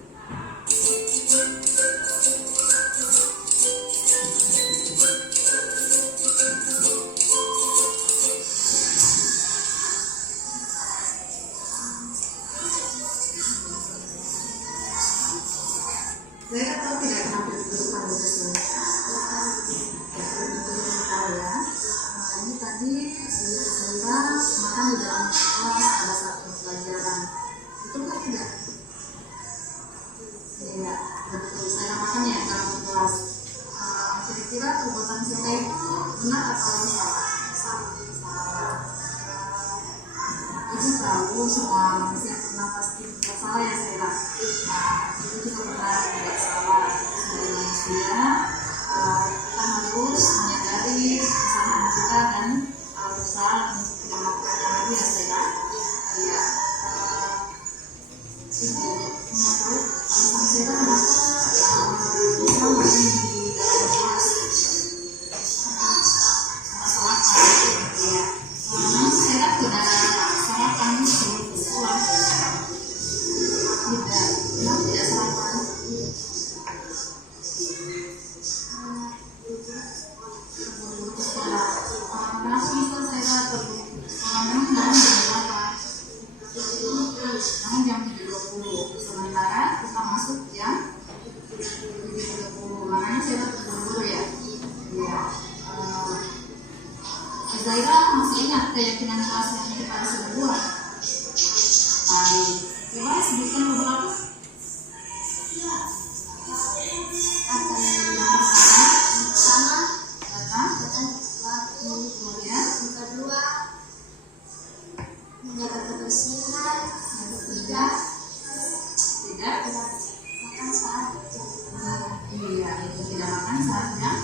Zaira tahu tidak kenapa duduk pada situ. Tahu ya. Ini tadi Zaira makan di dalam kelas pada saat pelajaran. Betul kan tidak? Iya, betul. Zaira makan ya dalam kelas. Kira-kira perbuatan Zaira itu benar atau salah? Salah. Ibu tahu semua manusia pernah pasti bersalah ya Zaira. Itu juga benar tidak salah. Sebagai manusia kita harus menyadari kesalahan kita dan berusaha untuk tidak melakukan lagi ya Zaira. Iya. Ibu mau tahu alasan Zaira kenapa bisa main di dalam kelas? Sarapan. Iya. Zaira tidak sarapan di sekolah. Tidak. Kenapa tidak sarapan? Kenapa bisa Zaira memang jam berapa? Memang jam 7.20. Sementara kita masuk jam 7.30. Makanya Zaira terburu-buru ya. Iya. Zaira masih ingat keyakinan kelas yang kita sudah buat. Baik. Coba sebutkan beberapa. Menjaga kebersihan, yang ketiga Tidak makan saat iya, itu tidak makan saat jam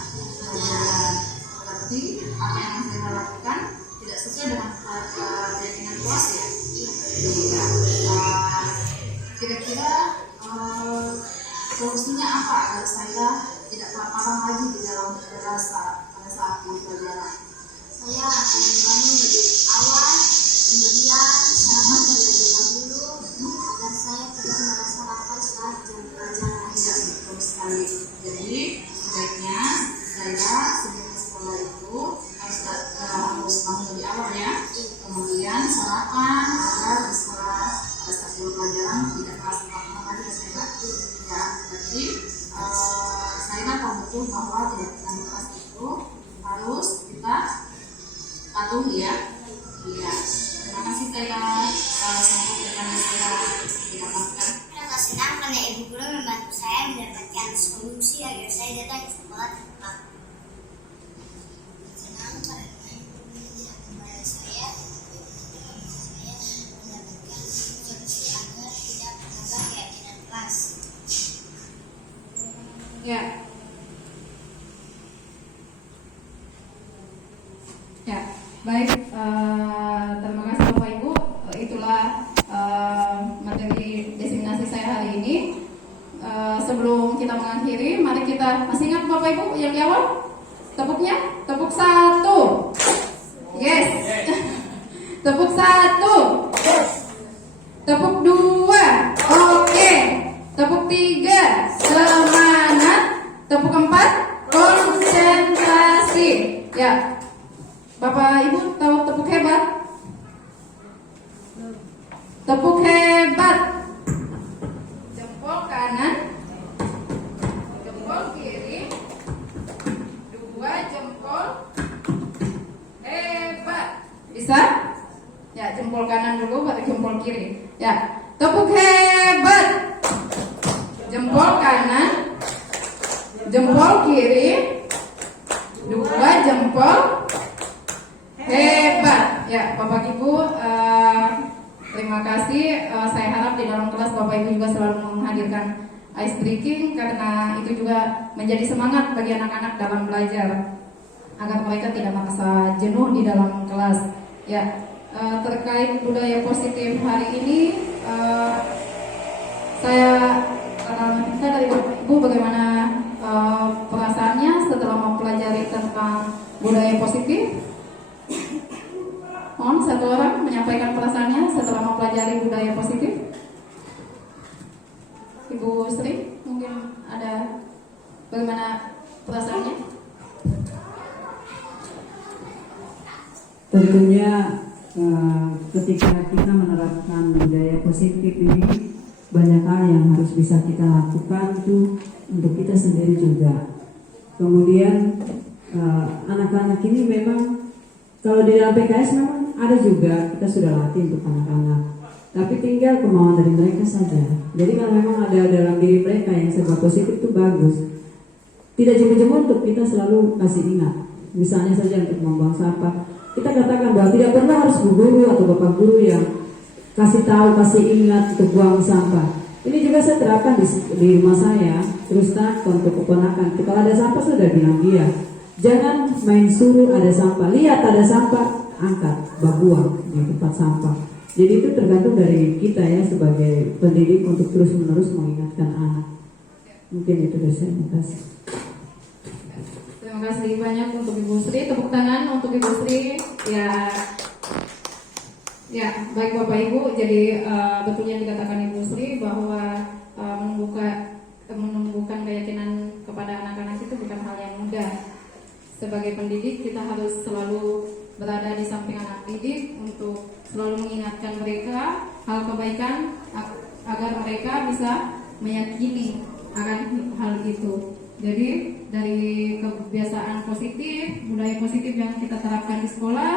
pelajaran. Berarti apa yang saya lakukan tidak sesuai dengan keyakinan kelas ya. Iya. Kira-kira solusinya apa agar saya tidak kelaparan lagi di dalam kelas pada saat pelajaran? saya akan bangun lebih awal, kemudian sarapan terlebih dahulu agar saya tidak merasa lapar saat jam pelajaran. Tidak, betul sekali. Jadi sebaiknya saya sebelum sekolah itu harus bangun lebih awal ya. Kemudian sarapan agar di sekolah pada saat jam pelajaran tidak merasa lapar lagi ya saya. Ya, berarti saya tahu betul bahwa keyakinan kelas itu harus kita patuhi ya. Iya. Terima kasih saya. Semoga rekan saya tidak makan. Rasa senang karena ibu guru membantu saya mendapatkan solusi agar saya datang ke sekolah tepat. Senang karena ibu guru menjelaskan kepada saya mendapatkan solusi agar tidak menambah keyakinan kelas. Ya. Ya, baik. Terima kasih Bapak Ibu. Itulah materi designasi saya hari ini. Sebelum kita mengakhiri, mari kita masih ingat Bapak Ibu yang di awal? Tepuknya, tepuk 1. Yes. Tepuk 1. Tepuk 2. Oke. Tepuk 3. Semangat. Tepuk 4. Konsentrasi. Ya. Bapak Ibu tahu tepuk hebat? Tepuk hebat. Jempol kanan, jempol kiri, 2 jempol hebat. Bisa? Ya, jempol kanan dulu baru jempol kiri. Ya, tepuk hebat. Jempol kanan, jempol kiri, 2 jempol hebat. Ya, Bapak Ibu, terima kasih. Saya harap di dalam kelas Bapak Ibu juga selalu menghadirkan ice breaking karena itu juga menjadi semangat bagi anak-anak dalam belajar agar mereka tidak merasa jenuh di dalam kelas. Ya, terkait budaya positif hari ini, Saya minta dari Bapak Ibu bagaimana perasaannya setelah mempelajari tentang budaya positif. Mohon satu orang menyampaikan perasaannya setelah mempelajari budaya positif. Ibu Sri, mungkin ada bagaimana perasaannya? Tentunya ketika kita menerapkan budaya positif ini, banyak hal yang harus bisa kita lakukan itu untuk kita sendiri juga. Kemudian anak-anak ini memang kalau di dalam PKS memang ada juga, kita sudah latih untuk anak-anak, tapi tinggal kemauan dari mereka saja. Jadi kalau memang ada dalam diri mereka yang serba positif itu bagus, tidak jemu-jemu untuk kita selalu kasih ingat. Misalnya saja untuk membuang sampah, kita katakan bahwa tidak pernah harus bu guru atau bapak guru yang kasih tahu, kasih ingat untuk buang sampah. Ini juga saya terapkan di rumah saya, terus terang untuk keponakan. Kalau ada sampah sudah bilang dia, jangan main suruh ada sampah, lihat ada sampah, angkat, buang di tempat sampah. Jadi itu tergantung dari kita ya sebagai pendidik untuk terus-menerus mengingatkan anak. Mungkin itu dari saya, terima kasih. Terima kasih banyak untuk Ibu Sri. Tepuk tangan untuk Ibu Sri. Ya, baik Bapak Ibu. Jadi betul yang dikatakan Ibu Sri bahwa menumbuhkan keyakinan kepada anak-anak itu bukan hal yang mudah. Sebagai pendidik kita harus selalu berada di samping anak didik untuk selalu mengingatkan mereka hal kebaikan agar mereka bisa meyakini akan hal itu. Jadi dari kebiasaan positif, budaya positif yang kita terapkan di sekolah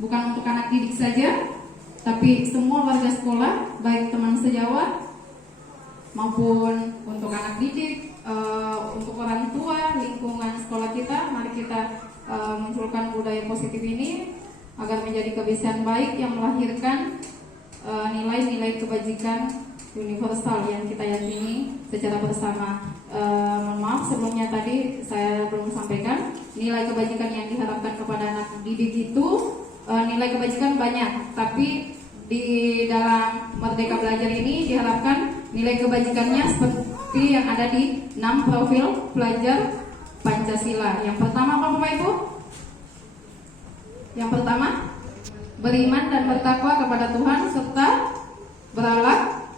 bukan untuk anak didik saja, tapi semua warga sekolah, baik teman sejawat maupun untuk anak didik, untuk orang tua, lingkungan sekolah kita. Mari kita munculkan budaya positif ini agar menjadi kebiasaan baik yang melahirkan nilai-nilai kebajikan universal yang kita yakini secara bersama. Mohon maaf sebelumnya tadi saya belum sampaikan nilai kebajikan yang diharapkan kepada anak didik itu. Nilai kebajikan banyak, tapi di dalam Merdeka Belajar ini diharapkan nilai kebajikannya seperti yang ada di 6 profil pelajar Pancasila. Yang pertama apa Bapak Ibu? Yang pertama, beriman dan bertakwa kepada Tuhan serta berakhlak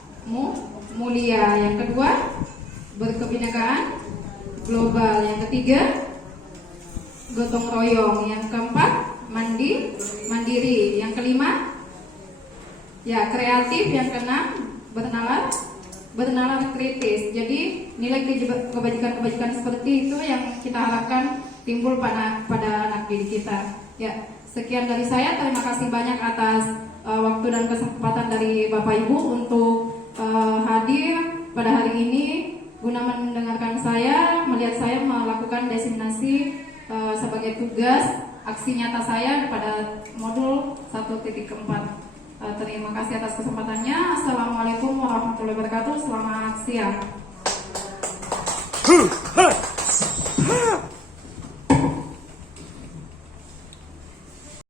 mulia. Yang kedua, berkebinekaan global. Yang ketiga, gotong royong. Yang keempat, mandiri. Yang kelima, ya kreatif. Yang keenam, bernalar kritis. Jadi nilai kebajikan seperti itu yang kita harapkan timbul pada anak didik kita. Ya, sekian dari saya. Terima kasih banyak atas waktu dan kesempatan dari Bapak Ibu untuk hadir pada hari ini guna mendengarkan saya, melihat saya melakukan diseminasi sebagai tugas aksi nyata saya pada modul 1.4. Terima kasih atas kesempatannya. Assalamualaikum warahmatullahi wabarakatuh. Selamat siang.